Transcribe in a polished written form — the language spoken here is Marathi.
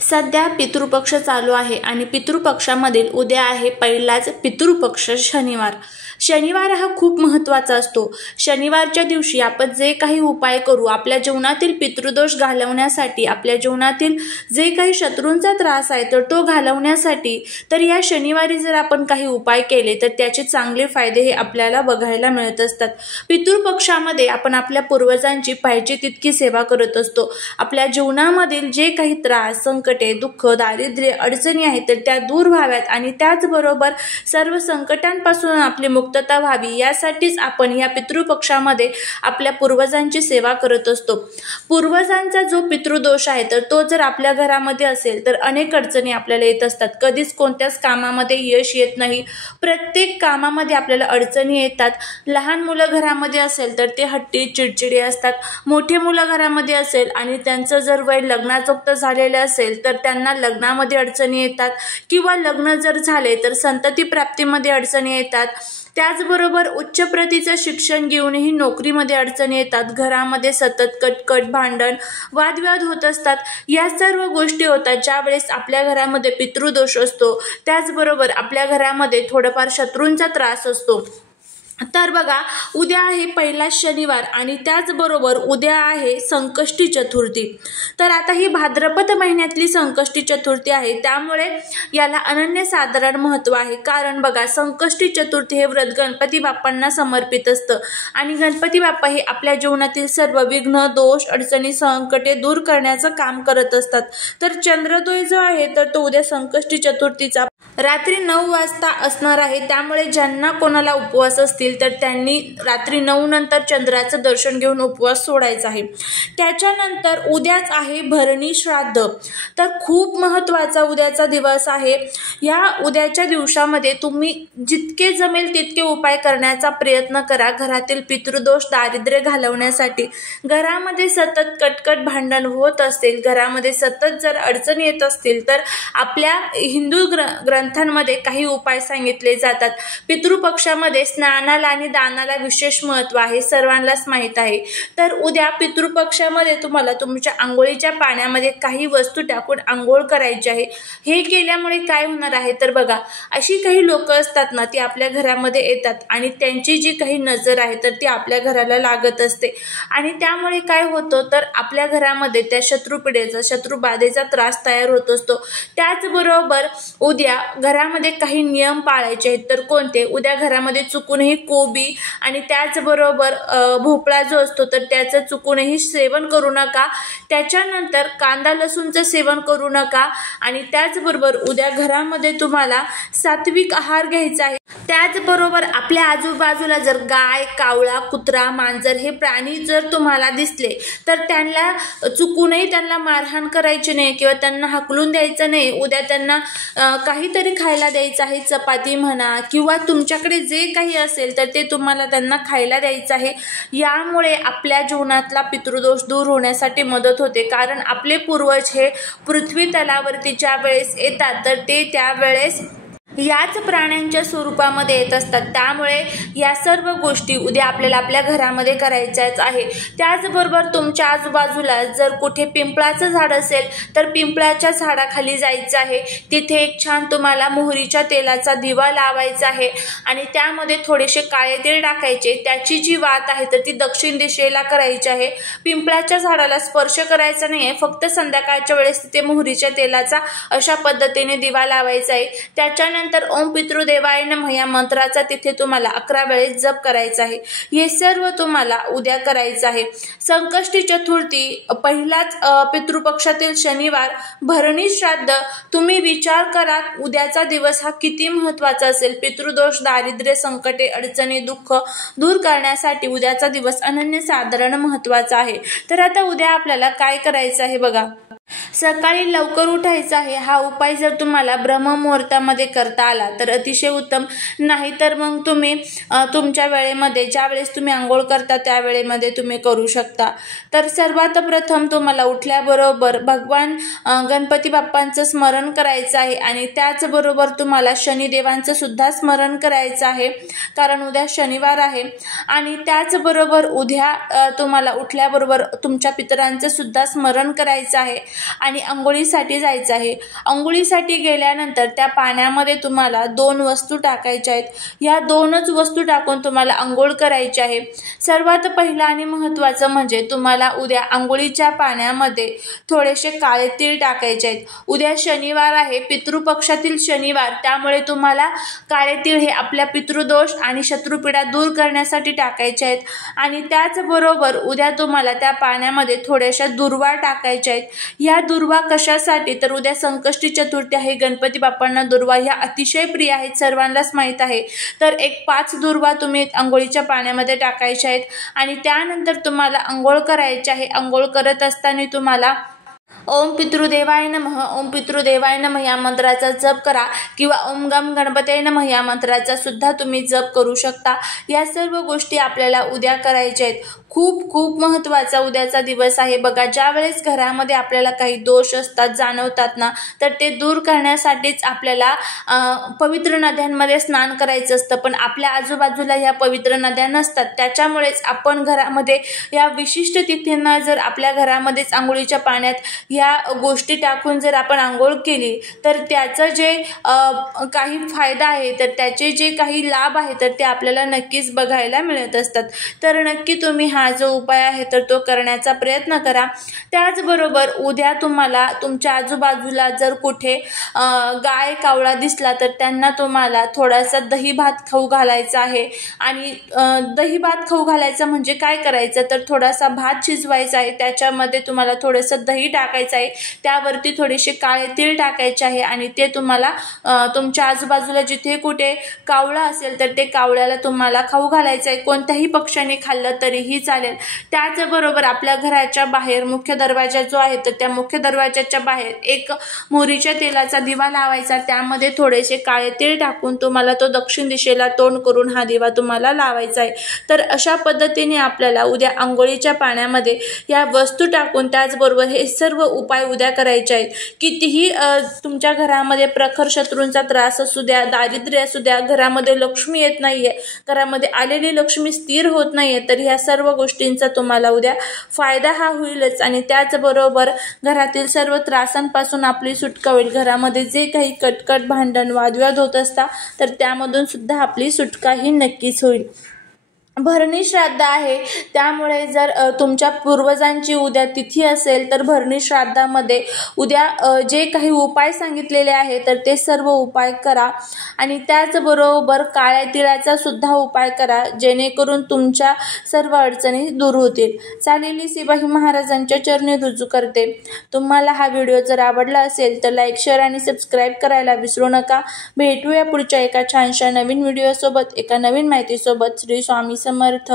सध्या पितृपक्ष चालू आहे आणि पितृपक्षामधील उद्या आहे पहिलाच पितृपक्ष शनिवार। शनिवार हा खूप महत्त्वाचा असतो। शनिवारच्या दिवशी आपण जे काही उपाय करू आपल्या जीवनातील पितृदोष घालवण्यासाठी, आपल्या जीवनातील जे काही शत्रूंचा त्रास आहे तर तो घालवण्यासाठी, तर या शनिवारी जर आपण काही उपाय केले तर त्याचे चांगले फायदे हे आपल्याला बघायला मिळत असतात। पितृपक्षामध्ये आपण आपल्या पूर्वजांची पाहिजे तितकी सेवा करत असतो। आपल्या जीवनामधील जे काही त्रास, संकटे, दुःख, दारिद्र्य, अडचणी आहेत तर त्या दूर व्हाव्यात आणि त्याचबरोबर सर्व संकटांपासून आपली मुक्तता व्हावी यासाठीच आपण या पितृपक्षामध्ये आपल्या पूर्वजांची सेवा करत असतो। पूर्वजांचा जो पितृदोष आहे तर तो जर आपल्या घरामध्ये असेल तर अनेक अडचणी आपल्याला येत असतात। कधीच कोणत्याच कामामध्ये यश येत नाही। प्रत्येक कामामध्ये आपल्याला अडचणी येतात। लहान मुलं घरामध्ये असेल तर ते हट्टी, चिडचिडे असतात। मोठे मुलं घरामध्ये असेल आणि त्यांचं जर वय लग्नाचोक्त झालेलं असेल तर त्यांना लग्नामध्ये अडचणी येतात किंवा लग्न जर झाले तर संतती प्राप्तीमध्ये अडचणी येतात। त्याचबरोबर उच्च प्रतीचं शिक्षण घेऊनही नोकरीमध्ये अडचणी येतात। घरामध्ये सतत कटकट, भांडण, वादविवाद होत असतात। या सर्व गोष्टी होतात ज्यावेळेस आपल्या घरामध्ये पितृदोष असतो। त्याचबरोबर आपल्या घरामध्ये थोडंफार शत्रूंचा त्रास असतो। तर बघा, उद्या आहे पहिला शनिवार आणि त्याचबरोबर उद्या आहे संकष्टी चतुर्थी। तर आता ही भाद्रपद महिन्यातली संकष्टी चतुर्थी आहे, त्यामुळे याला अनन्यसाधारण महत्त्व आहे। कारण बघा, संकष्टी चतुर्थी हे व्रत गणपती बाप्पांना समर्पित असतं आणि गणपती बाप्पा हे आपल्या जीवनातील सर्व विघ्न, दोष, अडचणी, संकटे दूर करण्याचं काम करत असतात। तर चंद्रोदय जो आहे तर तो उद्या संकष्टी चतुर्थीचा रात्री 9 वाजता असणार आहे। त्यामुळे ज्यांना कोणाला उपवास असतील तर त्यांनी रात्री 9 नंतर चंद्राचं दर्शन घेऊन उपवास सोडायचा आहे। त्याच्यानंतर उद्याच आहे भरणी श्राद्ध। तर खूप महत्त्वाचा उद्याचा दिवस आहे। या उद्याच्या दिवसामध्ये तुम्ही जितके जमेल तितके उपाय करण्याचा प्रयत्न करा। घरातील पितृदोष, दारिद्र्य घालवण्यासाठी। घरामध्ये सतत कटकट, भांडण होत असतील, घरामध्ये सतत जर अडचणी येत असतील तर आपल्या हिंदू ग्रंथांमध्ये काही उपाय सांगितले जातात। पितृपक्षामध्ये स्नानाला आणि दानाला विशेष महत्त्व आहे, सर्वांनाच माहीत आहे। तर उद्या पितृपक्षामध्ये तुम्हाला तुमच्या आंघोळीच्या पाण्यामध्ये काही वस्तू टाकून आंघोळ करायची आहे। हे केल्यामुळे काय होणार आहे तर बघा, अशी काही लोक असतात ना, ती आपल्या घरामध्ये येतात आणि त्यांची जी काही नजर आहे तर ती आपल्या घराला लागत असते आणि त्यामुळे काय होतं तर आपल्या घरामध्ये त्या शत्रुपीडेचा, शत्रुबाधेचा त्रास तयार होत असतो। त्याचबरोबर उद्या घरामध्ये काही नियम पाळायचे आहेत। तर कोणते? उद्या घरामध्ये चुकूनही कोबी आणि त्याचबरोबर भोपळा जो असतो तर त्याचं चुकूनही सेवन करू नका। त्याच्यानंतर कांदा लसूणचं सेवन करू नका आणि त्याचबरोबर उद्या घरामध्ये तुम्हाला सात्विक आहार घ्यायचा आहे। त्याचबरोबर आपल्या आजूबाजूला जर गाय, कावळा, कुत्रा, मांजर हे प्राणी जर तुम्हाला दिसले तर त्यांना चुकूनही त्यांना मारहाण करायची नाही किंवा त्यांना हाकलून द्यायचं नाही। उद्या त्यांना काहीतरी खायला द्यायचं आहे, चपाती म्हणा किंवा तुमच्याकडे जे काही असेल तर ते तुम्हाला त्यांना खायला द्यायचं आहे। यामुळे आपल्या जीवनातला पितृदोष दूर होण्यासाठी मदत होते। कारण आपले पूर्वज हे पृथ्वी तलावरती ज्या वेळेस येतात तर ते त्यावेळेस याच प्राण्यांच्या स्वरूपामध्ये येत असतात। त्यामुळे या सर्व गोष्टी उद्या आपल्याला आपल्या घरामध्ये करायच्याच आहे। त्याचबरोबर तुमच्या आजूबाजूला जर कुठे पिंपळाचं झाड असेल तर पिंपळाच्या झाडाखाली जायचं आहे। तिथे एक छान तुम्हाला मोहरीच्या तेलाचा दिवा लावायचा आहे आणि त्यामध्ये थोडेसे काळे तेल टाकायचे। त्याची जी वात आहे तर ती दक्षिण दिशेला करायची आहे। पिंपळाच्या झाडाला स्पर्श करायचा नाही आहे, फक्त संध्याकाळच्या वेळेस तिथे मोहरीच्या तेलाचा अशा पद्धतीने दिवा लावायचा आहे। त्याच्यानंतर ओम पितृदेवाय नमः या मंत्राचा तिथे तुम्हाला 11 वेळेस जप करायचा आहे। हे सर्व तुम्हाला उद्या करायचं आहे। संकष्टी चतुर्थी, पहिलाच पितृपक्षातील शनिवार, भरणी श्राद्ध। तुम्ही विचार करा उद्याचा दिवस हा किती महत्त्वाचा असेल। पितृदोष, दारिद्र्य, संकटे, अडचणी, दुःख दूर करण्यासाठी उद्याचा दिवस अनन्यसाधारण महत्त्वाचा आहे। तर आता उद्या आपल्याला काय करायचं आहे बघा, सकाळी लवकर उठायचं आहे। हा उपाय जर तुम्हाला ब्रह्ममुहूर्तामध्ये करता आला तर अतिशय उत्तम, नाही तर मग तुम्ही तुमच्या वेळेमध्ये ज्या वेळेस तुम्ही आंघोळ करता त्या वेळेमध्ये तुम्ही करू शकता। तर सर्वात प्रथम तुम्हाला उठल्याबरोबर भगवान गणपती बाप्पांचं स्मरण करायचं आहे आणि त्याचबरोबर तुम्हाला शनिदेवांचं सुद्धा स्मरण करायचं आहे, कारण उद्या शनिवार आहे। आणि त्याचबरोबर उद्या तुम्हाला उठल्याबरोबर तुमच्या पितरांचं सुद्धा स्मरण करायचं आहे। आणि अंघोळीसाठी जायचं आहे। अंघोळीसाठी गेल्यानंतर त्या पाण्यामध्ये तुम्हाला 2 वस्तू टाकायच्या आहेत। या 2च वस्तू टाकून तुम्हाला अंघोळ करायची आहे। सर्वात पहिला आणि महत्त्वाचं म्हणजे तुम्हाला उद्या अंघोळीच्या पाण्यामध्ये थोडेसे काळे तीळ टाकायचे आहेत। उद्या शनिवार आहे, पितृपक्षातील शनिवार, त्यामुळे तुम्हाला काळे तीळ हे आपल्या पितृदोष आणि शत्रुपीडा दूर करण्यासाठी टाकायचे आहेत। आणि त्याचबरोबर उद्या तुम्हाला त्या पाण्यामध्ये थोड्याशा दुर्वा टाकायच्या आहेत। ह्या दुर्वा कशासाठी, तर उद्या संकष्टी चतुर्थी आहे, गणपती बाप्पांना दुर्वा ह्या अतिशय प्रिय आहेत, सर्वांनाच माहीत आहे। तर एक 5 दुर्वा तुम्ही अंघोळीच्या पाण्यामध्ये टाकायच्या आहेत आणि त्यानंतर तुम्हाला अंघोळ करायची आहे। अंघोळ करत असताना तुम्हाला ओम पितृदेवाय नमः, ओम पितृदेवाय नमः या मंत्राचा जप करा किंवा ओम गम गणपते नमः या मंत्राचा सुद्धा तुम्ही जप करू शकता। या सर्व गोष्टी आपल्याला उद्या करायच्या आहेत। खूप खूप महत्त्वाचा उद्याचा दिवस आहे बघा। ज्यावेळेस घरामध्ये आपल्याला काही दोष असतात, जाणवतात ना, तर ते दूर करण्यासाठीच आपल्याला पवित्र नद्यांमध्ये स्नान करायचं असतं। पण आपल्या आजूबाजूला ह्या पवित्र नद्या नसतात, त्याच्यामुळेच आपण घरामध्ये या विशिष्ट तिथींना जर आपल्या घरामध्येच अंघोळीच्या पाण्यात या गोष्टी टाकून जर आपण अंघोळ केली तर त्याचं जे काही फायदा आहे, तर त्याचे जे काही लाभ आहे, तर ते आपल्याला नक्कीच बघायला मिळत असतात। तर नक्की तुम्ही हा जो उपाय आहे तर तो करण्याचा प्रयत्न करा। त्याचबरोबर उद्या तुम्हाला तुमच्या आजूबाजूला जर कुठे गाय कावळा दिसला तर त्यांना तुम्हाला थोडासा दही भात खाऊ घालायचा आहे। आणि दही भात खाऊ घालायचा म्हणजे काय करायचं, तर थोडासा भात शिजवायचा आहे, त्याच्यामध्ये तुम्हाला थोडंसं दही टाकायचं आहे, त्यावरती थोडेसे काळे तीळ टाकायचे आहे आणि ते तुम्हाला तुमच्या आजूबाजूला जिथे कुठे कावळा असेल तर ते कावळ्याला तुम्हाला खाऊ घालायचं आहे। कोणत्याही पक्षाने खाल्लं तरीही चालेल। त्याचबरोबर आपल्या घराच्या बाहेर मुख्य दरवाजा जो आहे तर त्या मुख्य दरवाजाच्या बाहेर एक मोहरीच्या तेलाचा दिवा लावायचा, त्यामध्ये थोडेसे काळे तीळ टाकून तुम्हाला तो दक्षिण दिशेला तोंड करून हा दिवा तुम्हाला लावायचा आहे। तर अशा पद्धतीने आपल्याला उद्या अंघोळीच्या पाण्यामध्ये या वस्तू टाकून त्याचबरोबर हे सर्व उपाय उद्या करायचे आहेत। कितीही तुमच्या घरामध्ये प्रखर शत्रूंचा त्रास असू द्या, दारिद्र्य असू द्या, घरामध्ये लक्ष्मी येत नाहीये, घरामध्ये आलेली लक्ष्मी स्थिर होत नाहीये, तर ह्या सर्व गोष्टींचा तुम्हाला उद्या फायदा हा होईलच। आणि त्याचबरोबर घरातील सर्व त्रासांपासून आपली सुटका होईल। घरामध्ये जे काही कटकट भांडण वादविवाद होत असतात तर त्यामधून सुद्धा आपली सुटका ही नक्कीच होईल। भरणी श्राद्ध आहे, त्यामुळे जर तुमच्या पूर्वजांची उद्या तिथी असेल तर भरणी श्राद्धामध्ये उद्या जे काही उपाय सांगितलेले आहे तर ते सर्व उपाय करा। आणि त्याचबरोबर काळ्या तिळाचा सुद्धा उपाय करा, जेणेकरून तुमच्या सर्व अडचणी दूर होतील। चालेली शिवाजी महाराजांच्या चरणी रुजू करते। तुम्हाला हा व्हिडिओ जर आवडला असेल तर लाईक, शेअर आणि सबस्क्राईब करायला विसरू नका। भेटूया पुढच्या एका छानशा नवीन व्हिडिओसोबत, एका नवीन माहितीसोबत। श्री स्वामी समर्थ।